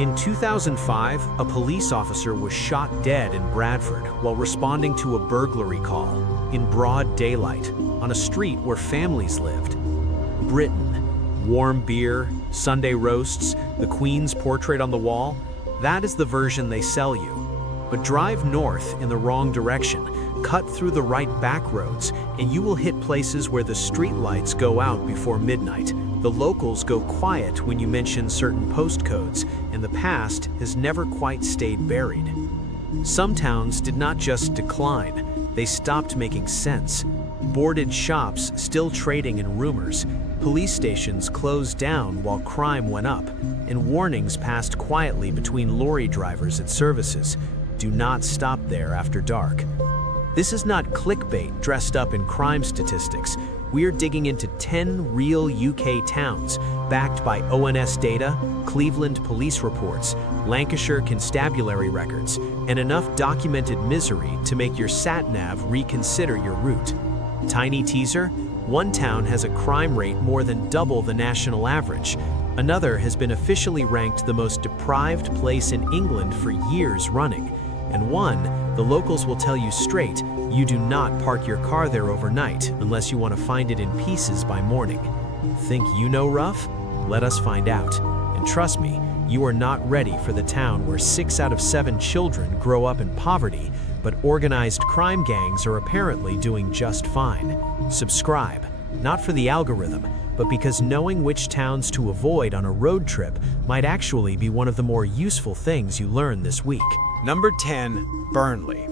In 2005, a police officer was shot dead in Bradford while responding to a burglary call in broad daylight on a street where families lived. Britain, warm beer, Sunday roasts, the Queen's portrait on the wall, that is the version they sell you. But drive north in the wrong direction, cut through the right back roads, and you will hit places where the street lights go out before midnight. The locals go quiet when you mention certain postcodes, and the past has never quite stayed buried. Some towns did not just decline, they stopped making sense. Boarded shops still trading in rumors, police stations closed down while crime went up, and warnings passed quietly between lorry drivers at services. Do not stop there after dark. This is not clickbait dressed up in crime statistics. We're digging into 10 real UK towns, backed by ONS data, Cleveland police reports, Lancashire constabulary records, and enough documented misery to make your sat-nav reconsider your route. Tiny teaser: one town has a crime rate more than double the national average. Another has been officially ranked the most deprived place in England for years running. And one, the locals will tell you straight, you do not park your car there overnight unless you want to find it in pieces by morning. Think you know rough? Let us find out. And trust me, you are not ready for the town where 6 out of 7 children grow up in poverty, but organized crime gangs are apparently doing just fine. Subscribe, not for the algorithm, but because knowing which towns to avoid on a road trip might actually be one of the more useful things you learn this week. Number 10, Burnley.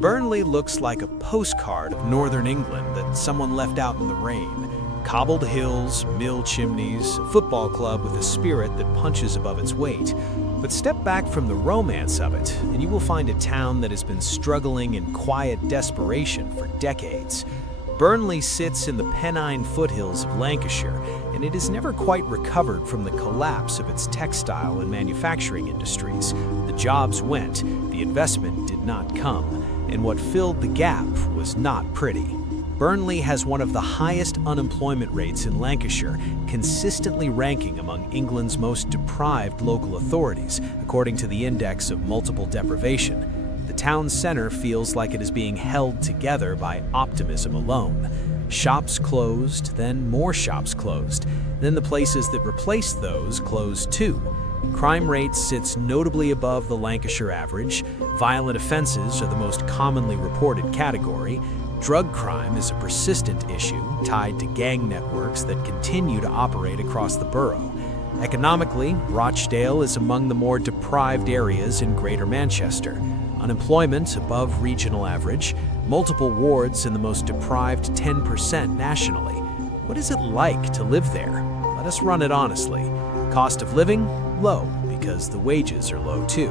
Burnley looks like a postcard of northern England that someone left out in the rain. Cobbled hills, mill chimneys, a football club with a spirit that punches above its weight. But step back from the romance of it, and you will find a town that has been struggling in quiet desperation for decades. Burnley sits in the Pennine foothills of Lancashire, and it has never quite recovered from the collapse of its textile and manufacturing industries. The jobs went, the investment did not come, and what filled the gap was not pretty. Burnley has one of the highest unemployment rates in Lancashire, consistently ranking among England's most deprived local authorities, according to the Index of Multiple Deprivation. The town center feels like it is being held together by optimism alone. Shops closed, then more shops closed. Then the places that replaced those closed too. Crime rate sits notably above the Lancashire average. Violent offenses are the most commonly reported category. Drug crime is a persistent issue tied to gang networks that continue to operate across the borough. Economically, Rochdale is among the more deprived areas in Greater Manchester. Unemployment above regional average, multiple wards in the most deprived 10% nationally. What is it like to live there? Let us run it honestly. Cost of living? Low, because the wages are low too.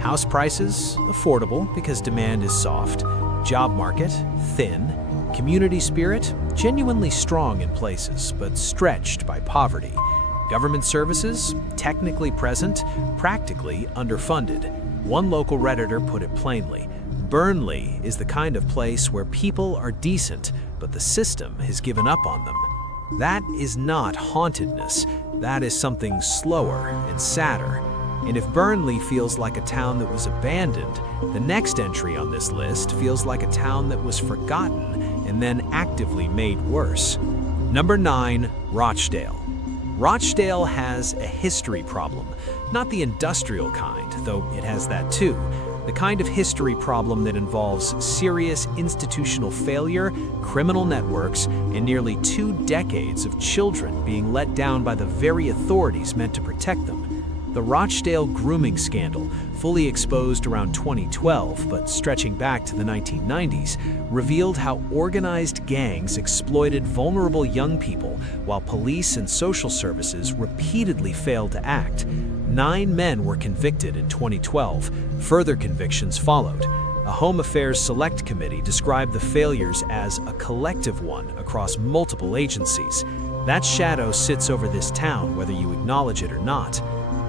House prices? Affordable, because demand is soft. Job market? Thin. Community spirit? Genuinely strong in places, but stretched by poverty. Government services? Technically present, practically underfunded. One local Redditor put it plainly: Burnley is the kind of place where people are decent, but the system has given up on them. That is not hauntedness, that is something slower and sadder. And if Burnley feels like a town that was abandoned, the next entry on this list feels like a town that was forgotten and then actively made worse. Number 9, Rochdale. Rochdale has a history problem, not the industrial kind, though it has that too. The kind of history problem that involves serious institutional failure, criminal networks, and nearly 2 decades of children being let down by the very authorities meant to protect them. The Rochdale grooming scandal, fully exposed around 2012 but stretching back to the 1990s, revealed how organized gangs exploited vulnerable young people while police and social services repeatedly failed to act. 9 men were convicted in 2012. Further convictions followed. A Home Affairs Select Committee described the failures as a collective one across multiple agencies. That shadow sits over this town, whether you acknowledge it or not.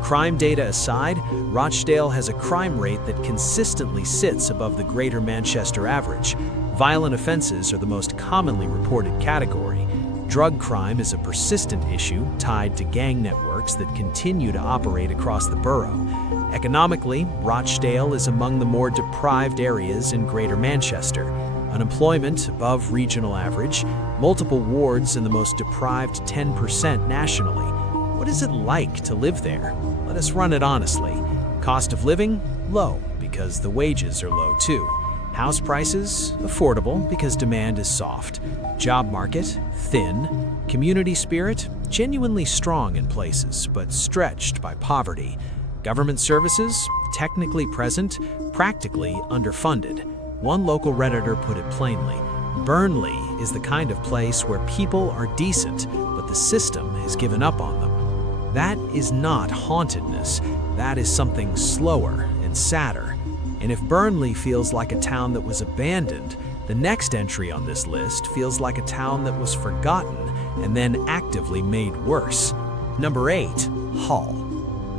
Crime data aside, Rochdale has a crime rate that consistently sits above the Greater Manchester average. Violent offenses are the most commonly reported category. Drug crime is a persistent issue tied to gang networks that continue to operate across the borough. Economically, Rochdale is among the more deprived areas in Greater Manchester. Unemployment above regional average, multiple wards in the most deprived 10% nationally. What is it like to live there? Let us run it honestly. Cost of living? Low, because the wages are low too. House prices? Affordable, because demand is soft. Job market? Thin. Community spirit? Genuinely strong in places, but stretched by poverty. Government services? Technically present, practically underfunded. One local Redditor put it plainly: Burnley is the kind of place where people are decent, but the system has given up on them. That is not hauntedness. That is something slower and sadder. And if Burnley feels like a town that was abandoned, the next entry on this list feels like a town that was forgotten and then actively made worse. Number 8. Hull.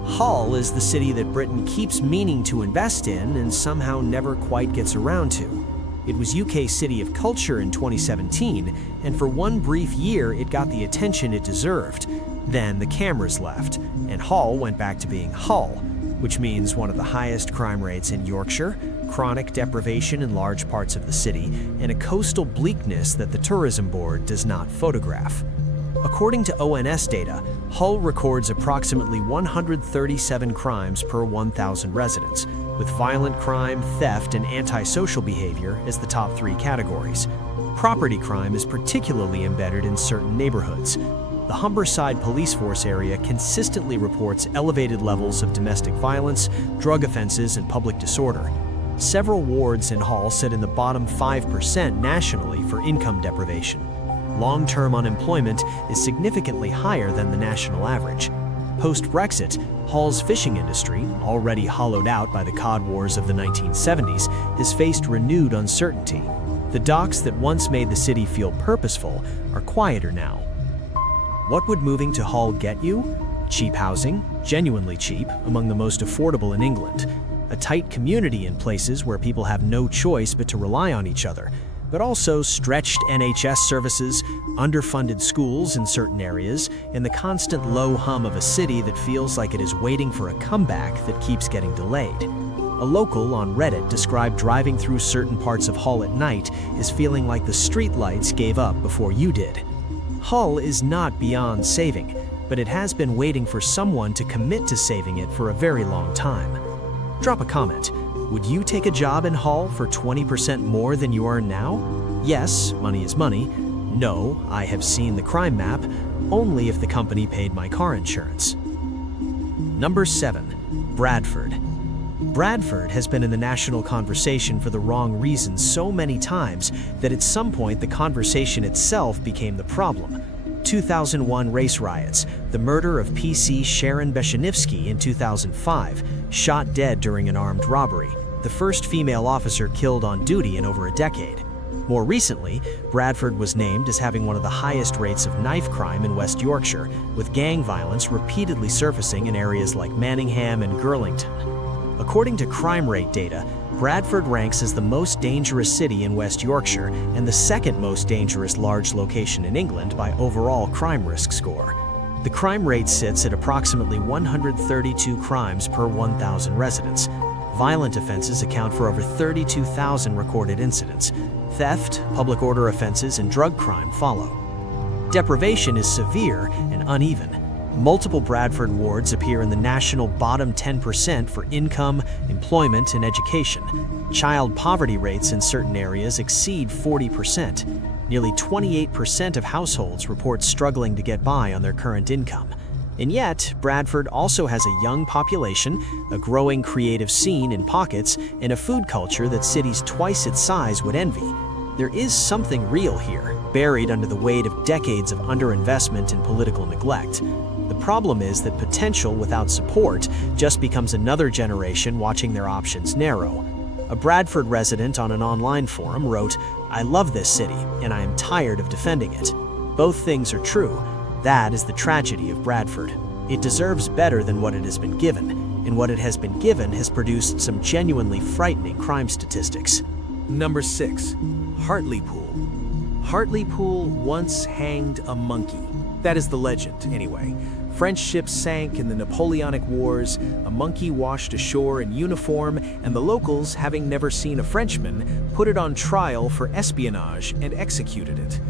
Hull is the city that Britain keeps meaning to invest in and somehow never quite gets around to. It was UK City of Culture in 2017, and for one brief year it got the attention it deserved. Then the cameras left, and Hull went back to being Hull, which means one of the highest crime rates in Yorkshire, chronic deprivation in large parts of the city, and a coastal bleakness that the Tourism Board does not photograph. According to ONS data, Hull records approximately 137 crimes per 1,000 residents, with violent crime, theft, and antisocial behavior as the top 3 categories. Property crime is particularly embedded in certain neighborhoods. The Humberside Police Force area consistently reports elevated levels of domestic violence, drug offenses, and public disorder. Several wards in Hull sit in the bottom 5% nationally for income deprivation. Long-term unemployment is significantly higher than the national average. Post-Brexit, Hull's fishing industry, already hollowed out by the cod wars of the 1970s, has faced renewed uncertainty. The docks that once made the city feel purposeful are quieter now. What would moving to Hull get you? Cheap housing, genuinely cheap, among the most affordable in England. A tight community in places where people have no choice but to rely on each other, but also stretched NHS services, underfunded schools in certain areas, and the constant low hum of a city that feels like it is waiting for a comeback that keeps getting delayed. A local on Reddit described driving through certain parts of Hull at night as feeling like the streetlights gave up before you did. Hull is not beyond saving, but it has been waiting for someone to commit to saving it for a very long time. Drop a comment. Would you take a job in Hull for 20% more than you earn now? Yes, money is money. No, I have seen the crime map, only if the company paid my car insurance. Number 7. Bradford. Bradford has been in the national conversation for the wrong reasons so many times that at some point the conversation itself became the problem. 2001 race riots, the murder of PC Sharon Beshanivsky in 2005, shot dead during an armed robbery, the first female officer killed on duty in over a decade. More recently, Bradford was named as having one of the highest rates of knife crime in West Yorkshire, with gang violence repeatedly surfacing in areas like Manningham and Girlington. According to crime rate data, Bradford ranks as the most dangerous city in West Yorkshire and the second most dangerous large location in England by overall crime risk score. The crime rate sits at approximately 132 crimes per 1,000 residents. Violent offenses account for over 32,000 recorded incidents. Theft, public order offenses, and drug crime follow. Deprivation is severe and uneven. Multiple Bradford wards appear in the national bottom 10% for income, employment, and education. Child poverty rates in certain areas exceed 40%. Nearly 28% of households report struggling to get by on their current income. And yet, Bradford also has a young population, a growing creative scene in pockets, and a food culture that cities twice its size would envy. There is something real here, buried under the weight of decades of underinvestment and political neglect. The problem is that potential without support just becomes another generation watching their options narrow. A Bradford resident on an online forum wrote, "I love this city, and I am tired of defending it." Both things are true. That is the tragedy of Bradford. It deserves better than what it has been given, and what it has been given has produced some genuinely frightening crime statistics. Number 6. Hartlepool. Hartlepool once hanged a monkey. That is the legend, anyway. French ships sank in the Napoleonic Wars, a monkey washed ashore in uniform, and the locals, having never seen a Frenchman, put it on trial for espionage and executed it.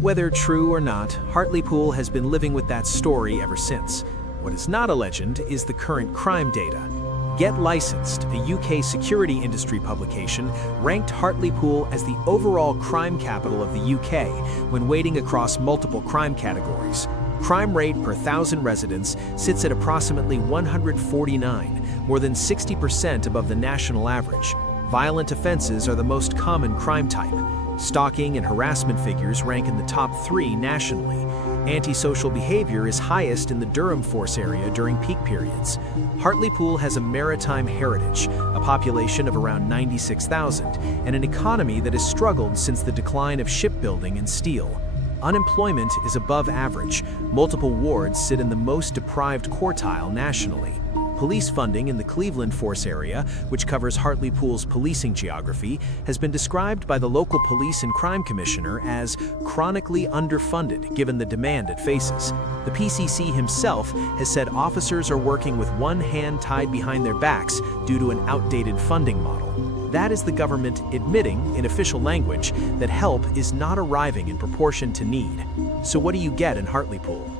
Whether true or not, Hartlepool has been living with that story ever since. What is not a legend is the current crime data. Get Licensed, a UK security industry publication, ranked Hartlepool as the overall crime capital of the UK when weighting across multiple crime categories. Crime rate per 1,000 residents sits at approximately 149, more than 60% above the national average. Violent offenses are the most common crime type. Stalking and harassment figures rank in the top 3 nationally. Antisocial behavior is highest in the Durham Force area during peak periods. Hartlepool has a maritime heritage, a population of around 96,000, and an economy that has struggled since the decline of shipbuilding and steel. Unemployment is above average. Multiple wards sit in the most deprived quartile nationally. Police funding in the Cleveland Force area, which covers Hartlepool's policing geography, has been described by the local police and crime commissioner as chronically underfunded given the demand it faces. The PCC himself has said officers are working with one hand tied behind their backs due to an outdated funding model. That is the government admitting, in official language, that help is not arriving in proportion to need. So what do you get in Hartlepool?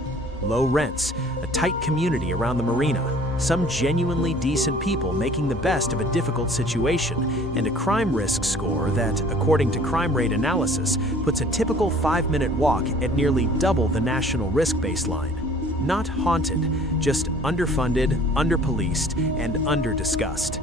Low rents, a tight community around the marina, some genuinely decent people making the best of a difficult situation, and a crime risk score that, according to crime rate analysis, puts a typical 5-minute walk at nearly double the national risk baseline. Not haunted, just underfunded, underpoliced, and underdiscussed.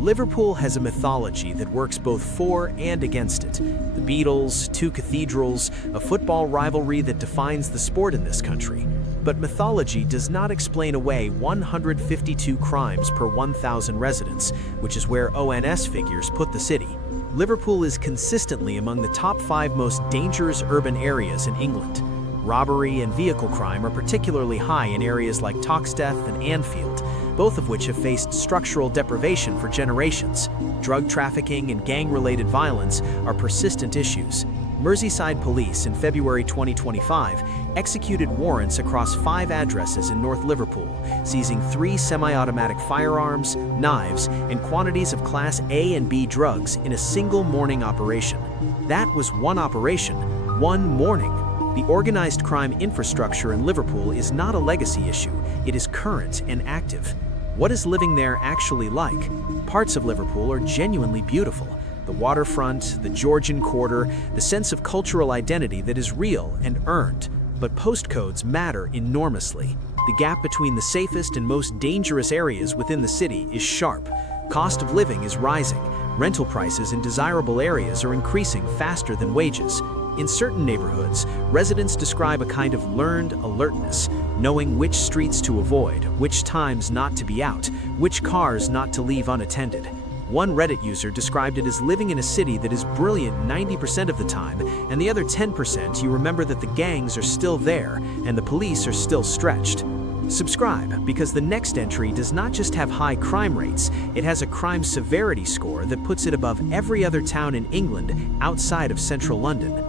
Liverpool has a mythology that works both for and against it. The Beatles, 2 cathedrals, a football rivalry that defines the sport in this country. But mythology does not explain away 152 crimes per 1,000 residents, which is where ONS figures put the city. Liverpool is consistently among the top 5 most dangerous urban areas in England. Robbery and vehicle crime are particularly high in areas like Toxteth and Anfield, both of which have faced structural deprivation for generations. Drug trafficking and gang-related violence are persistent issues. Merseyside Police in February 2025 executed warrants across 5 addresses in North Liverpool, seizing 3 semi-automatic firearms, knives, and quantities of Class A and B drugs in a single morning operation. That was one operation, one morning. The organized crime infrastructure in Liverpool is not a legacy issue, it is current and active. What is living there actually like? Parts of Liverpool are genuinely beautiful. The waterfront, the Georgian Quarter, the sense of cultural identity that is real and earned. But postcodes matter enormously. The gap between the safest and most dangerous areas within the city is sharp. Cost of living is rising. Rental prices in desirable areas are increasing faster than wages. In certain neighborhoods, residents describe a kind of learned alertness, knowing which streets to avoid, which times not to be out, which cars not to leave unattended. One Reddit user described it as living in a city that is brilliant 90% of the time, and the other 10% you remember that the gangs are still there and the police are still stretched. Subscribe, because the next entry does not just have high crime rates, it has a crime severity score that puts it above every other town in England outside of central London.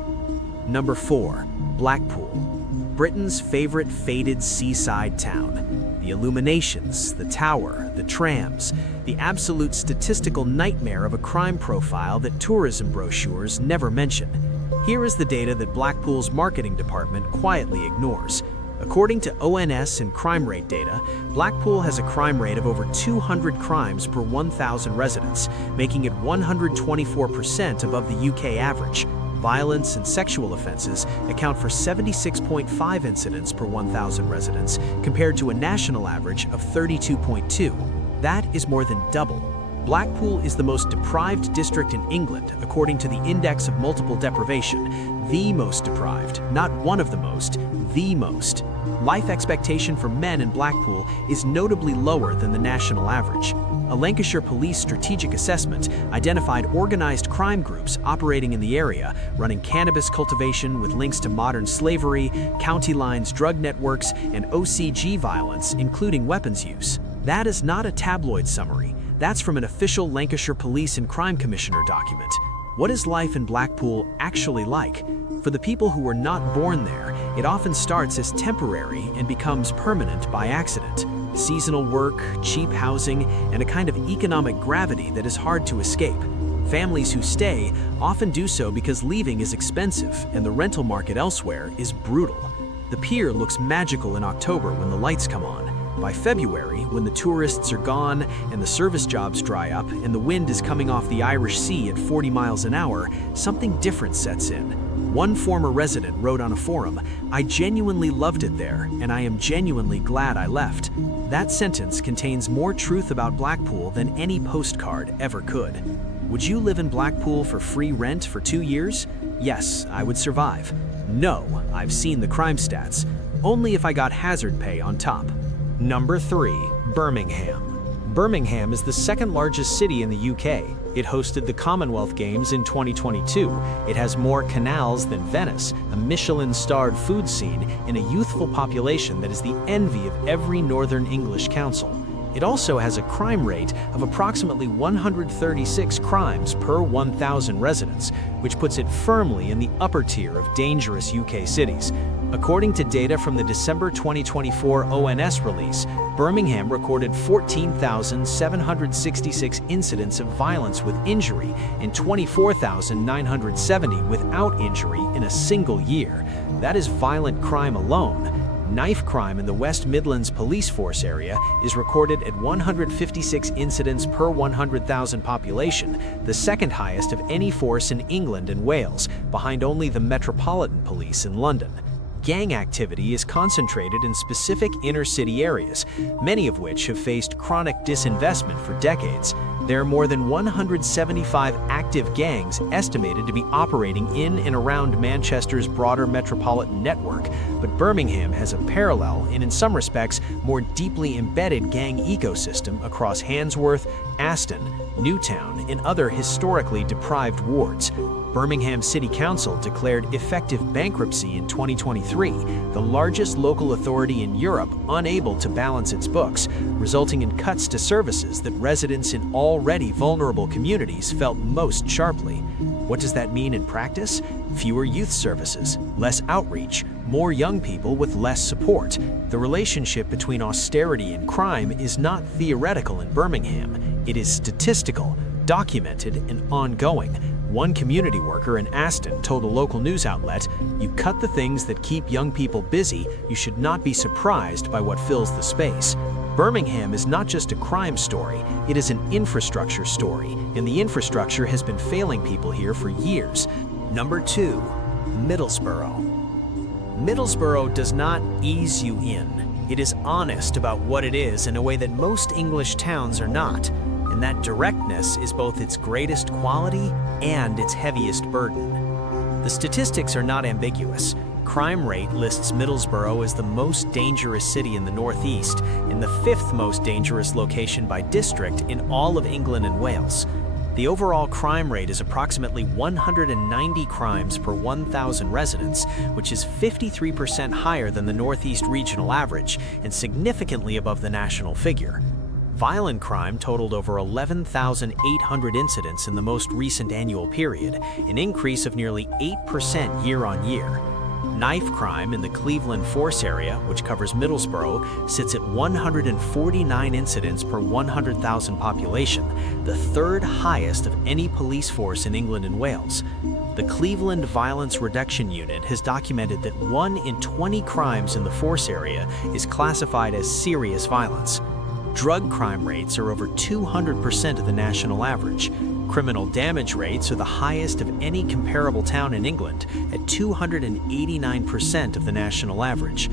Number 4. Blackpool. Britain's favorite faded seaside town. The illuminations, the tower, the trams, the absolute statistical nightmare of a crime profile that tourism brochures never mention. Here is the data that Blackpool's marketing department quietly ignores. According to ONS and crime rate data, Blackpool has a crime rate of over 200 crimes per 1,000 residents, making it 124% above the UK average. Violence and sexual offenses account for 76.5 incidents per 1,000 residents, compared to a national average of 32.2. That is more than double. Blackpool is the most deprived district in England, according to the Index of Multiple Deprivation. The most deprived, not one of the most, the most. Life expectancy for men in Blackpool is notably lower than the national average. A Lancashire Police strategic assessment identified organized crime groups operating in the area, running cannabis cultivation with links to modern slavery, county lines drug networks, and OCG violence, including weapons use. That is not a tabloid summary. That's from an official Lancashire Police and Crime Commissioner document. What is life in Blackpool actually like? For the people who were not born there, it often starts as temporary and becomes permanent by accident. Seasonal work, cheap housing, and a kind of economic gravity that is hard to escape. Families who stay often do so because leaving is expensive and the rental market elsewhere is brutal. The pier looks magical in October when the lights come on. By February, when the tourists are gone and the service jobs dry up and the wind is coming off the Irish Sea at 40 miles an hour, something different sets in. One former resident wrote on a forum, "I genuinely loved it there, and I am genuinely glad I left." That sentence contains more truth about Blackpool than any postcard ever could. Would you live in Blackpool for free rent for 2 years? Yes, I would survive. No, I've seen the crime stats. Only if I got hazard pay on top. Number 3, Birmingham. Birmingham is the second largest city in the UK. It hosted the Commonwealth Games in 2022. It has more canals than Venice, a Michelin-starred food scene, and a youthful population that is the envy of every Northern English council. It also has a crime rate of approximately 136 crimes per 1,000 residents, which puts it firmly in the upper tier of dangerous UK cities. According to data from the December 2024 ONS release, Birmingham recorded 14,766 incidents of violence with injury and 24,970 without injury in a single year. That is violent crime alone. Knife crime in the West Midlands police force area is recorded at 156 incidents per 100,000 population, the second highest of any force in England and Wales, behind only the Metropolitan Police in London. Gang activity is concentrated in specific inner-city areas, many of which have faced chronic disinvestment for decades. There are more than 175 active gangs estimated to be operating in and around Manchester's broader metropolitan network, but Birmingham has a parallel and, in some respects, more deeply embedded gang ecosystem across Handsworth, Aston, Newtown, and other historically deprived wards. Birmingham City Council declared effective bankruptcy in 2023, the largest local authority in Europe unable to balance its books, resulting in cuts to services that residents in already vulnerable communities felt most sharply. What does that mean in practice? Fewer youth services, less outreach, more young people with less support. The relationship between austerity and crime is not theoretical in Birmingham. It is statistical, documented, and ongoing. One community worker in Aston told a local news outlet, "You cut the things that keep young people busy, you should not be surprised by what fills the space." Birmingham is not just a crime story, it is an infrastructure story, and the infrastructure has been failing people here for years. Number 2, Middlesbrough. Middlesbrough does not ease you in. It is honest about what it is in a way that most English towns are not. And that directness is both its greatest quality and its heaviest burden. The statistics are not ambiguous. Crime rate lists Middlesbrough as the most dangerous city in the Northeast and the 5th most dangerous location by district in all of England and Wales. The overall crime rate is approximately 190 crimes per 1,000 residents, which is 53% higher than the Northeast regional average and significantly above the national figure. Violent crime totaled over 11,800 incidents in the most recent annual period, an increase of nearly 8% year-on-year. Knife crime in the Cleveland Force area, which covers Middlesbrough, sits at 149 incidents per 100,000 population, the 3rd highest of any police force in England and Wales. The Cleveland Violence Reduction Unit has documented that 1 in 20 crimes in the force area is classified as serious violence. Drug crime rates are over 200% of the national average. Criminal damage rates are the highest of any comparable town in England, at 289% of the national average.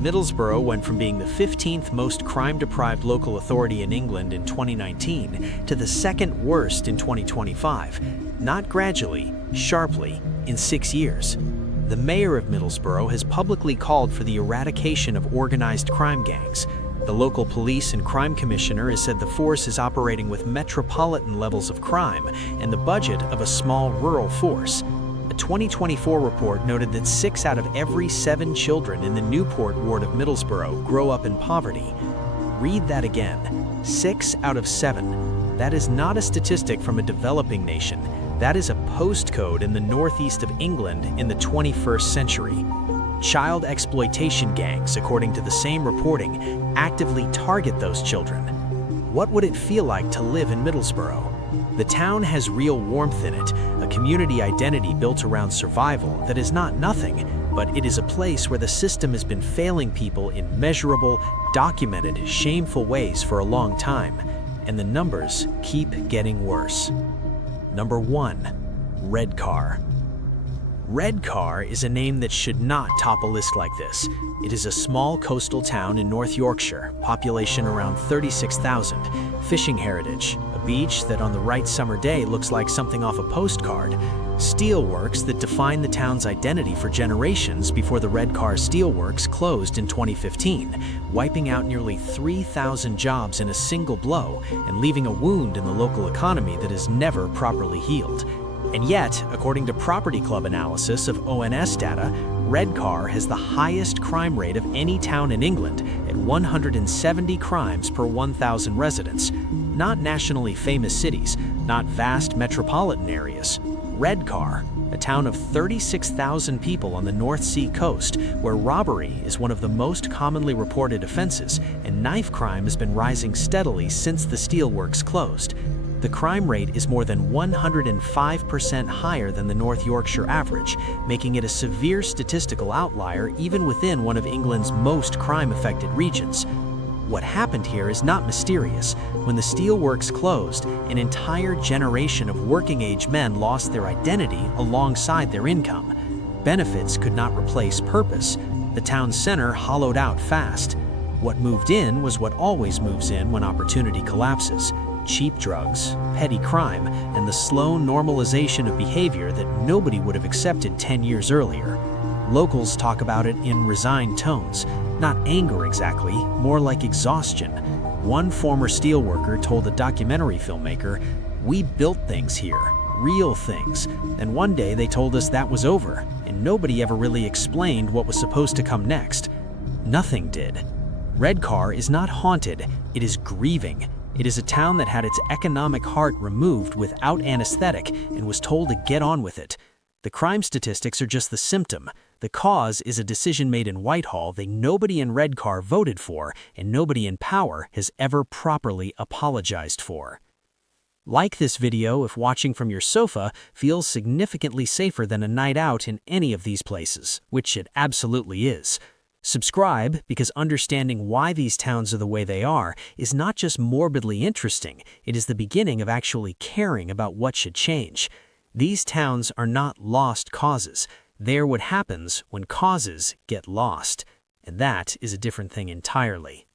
Middlesbrough went from being the 15th most crime-deprived local authority in England in 2019 to the 2nd worst in 2025. Not gradually, sharply, in 6 years. The mayor of Middlesbrough has publicly called for the eradication of organized crime gangs. The local police and crime commissioner has said the force is operating with metropolitan levels of crime and the budget of a small rural force. A 2024 report noted that 6 out of every 7 children in the Newport ward of Middlesbrough grow up in poverty. Read that again. 6 out of 7. That is not a statistic from a developing nation. That is a postcode in the northeast of England in the 21st century. Child exploitation gangs, according to the same reporting, actively target those children. What would it feel like to live in Middlesbrough? The town has real warmth in it, a community identity built around survival that is not nothing, but it is a place where the system has been failing people in measurable, documented, shameful ways for a long time, and the numbers keep getting worse. Number 1. Redcar. Redcar is a name that should not top a list like this. It is a small coastal town in North Yorkshire, population around 36,000, fishing heritage, a beach that on the right summer day looks like something off a postcard, steelworks that define the town's identity for generations before the Redcar Steelworks closed in 2015, wiping out nearly 3,000 jobs in a single blow and leaving a wound in the local economy that is never properly healed. And yet, according to Property Club analysis of ONS data, Redcar has the highest crime rate of any town in England at 170 crimes per 1,000 residents. Not nationally famous cities, not vast metropolitan areas. Redcar, a town of 36,000 people on the North Sea coast, where robbery is one of the most commonly reported offenses, and knife crime has been rising steadily since the steelworks closed. The crime rate is more than 105% higher than the North Yorkshire average, making it a severe statistical outlier even within one of England's most crime-affected regions. What happened here is not mysterious. When the steelworks closed, an entire generation of working-age men lost their identity alongside their income. Benefits could not replace purpose. The town center hollowed out fast. What moved in was what always moves in when opportunity collapses: cheap drugs, petty crime, and the slow normalization of behavior that nobody would have accepted 10 years earlier. Locals talk about it in resigned tones, not anger exactly, more like exhaustion. One former steelworker told a documentary filmmaker, "We built things here, real things, and one day they told us that was over, and nobody ever really explained what was supposed to come next." Nothing did. Redcar is not haunted, it is grieving. It is a town that had its economic heart removed without anesthetic and was told to get on with it. The crime statistics are just the symptom. The cause is a decision made in Whitehall that nobody in Redcar voted for and nobody in power has ever properly apologized for. Like this video if watching from your sofa feels significantly safer than a night out in any of these places, which it absolutely is. Subscribe, because understanding why these towns are the way they are is not just morbidly interesting, it is the beginning of actually caring about what should change. These towns are not lost causes. They are what happens when causes get lost. And that is a different thing entirely.